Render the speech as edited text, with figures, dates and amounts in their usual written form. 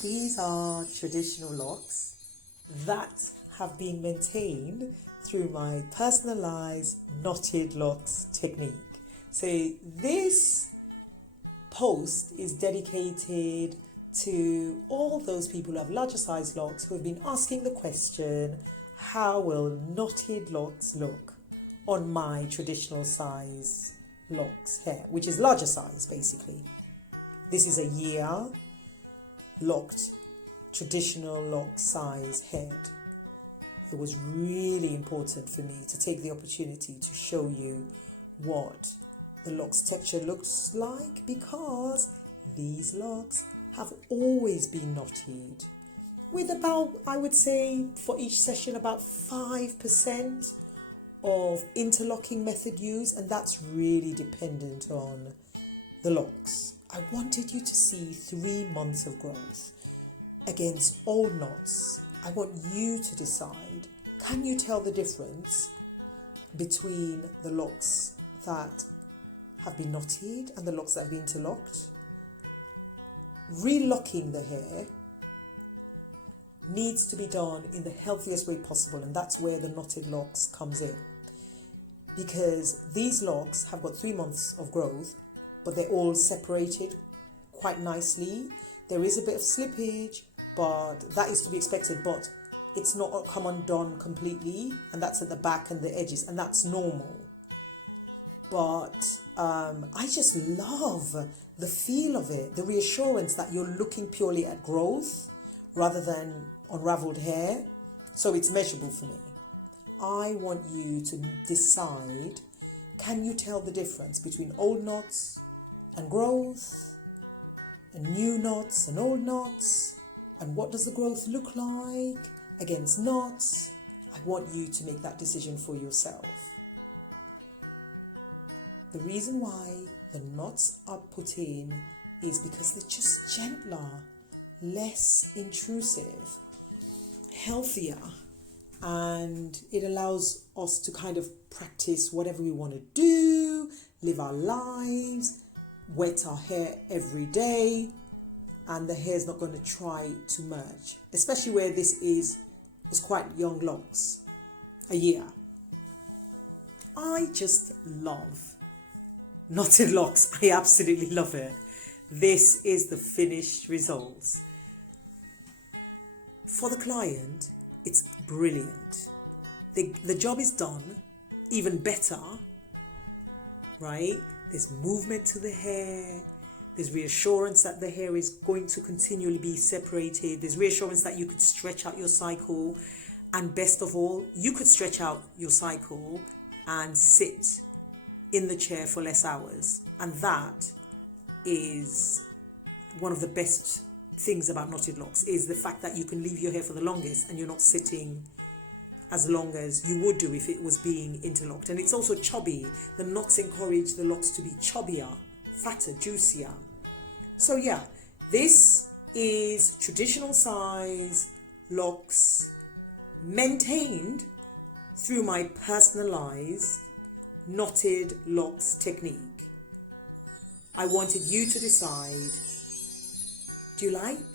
These are traditional locks that have been maintained through my personalized knotted locks technique. So this post is dedicated to all those people who have larger size locks who have been asking the question, how will knotted locks look on my traditional size locks hair, which is larger size basically. This is a year locked traditional lock size head. It was really important for me to take the opportunity to show you what the lock's texture looks like, because these locks have always been knotted with about, I would say for each session, about 5% of interlocking method used, and that's really dependent on the locks. I wanted you to see 3 months of growth against old knots. I want you to decide, can you tell the difference between the locks that have been knotted and the locks that have been interlocked? Relocking the hair needs to be done in the healthiest way possible, and that's where the knotted locks comes in, because these locks have got 3 months of growth, but they're all separated quite nicely. There is a bit of slippage, but that is to be expected, but it's not come undone completely, and that's at the back and the edges, and that's normal. But I just love the feel of it, the reassurance that you're looking purely at growth rather than unraveled hair. So it's measurable for me. I want you to decide, can you tell the difference between old knots and growth, and new knots and old knots, and what does the growth look like against knots? I want you to make that decision for yourself. The reason why the knots are put in is because they're just gentler, less intrusive, healthier, and it allows us to kind of practice whatever we want to do, live our lives, wet our hair every day, and the hair's not going to try to merge, especially where this was quite young locks, a year. I just love knotted locks. I absolutely love it. This is the finished results. For the client, it's brilliant. The job is done even better, right? There's movement to the hair. There's reassurance that the hair is going to continually be separated. There's reassurance that you could stretch out your cycle. And best of all, you could stretch out your cycle and sit in the chair for less hours. And that is one of the best things about knotted locks, is the fact that you can leave your hair for the longest and you're not sitting as long as you would do if it was being interlocked. And it's also chubby. The knots encourage the locks to be chubbier, fatter, juicier. So yeah, this is traditional size locks maintained through my personalized knotted locks technique. I wanted you to decide, do you like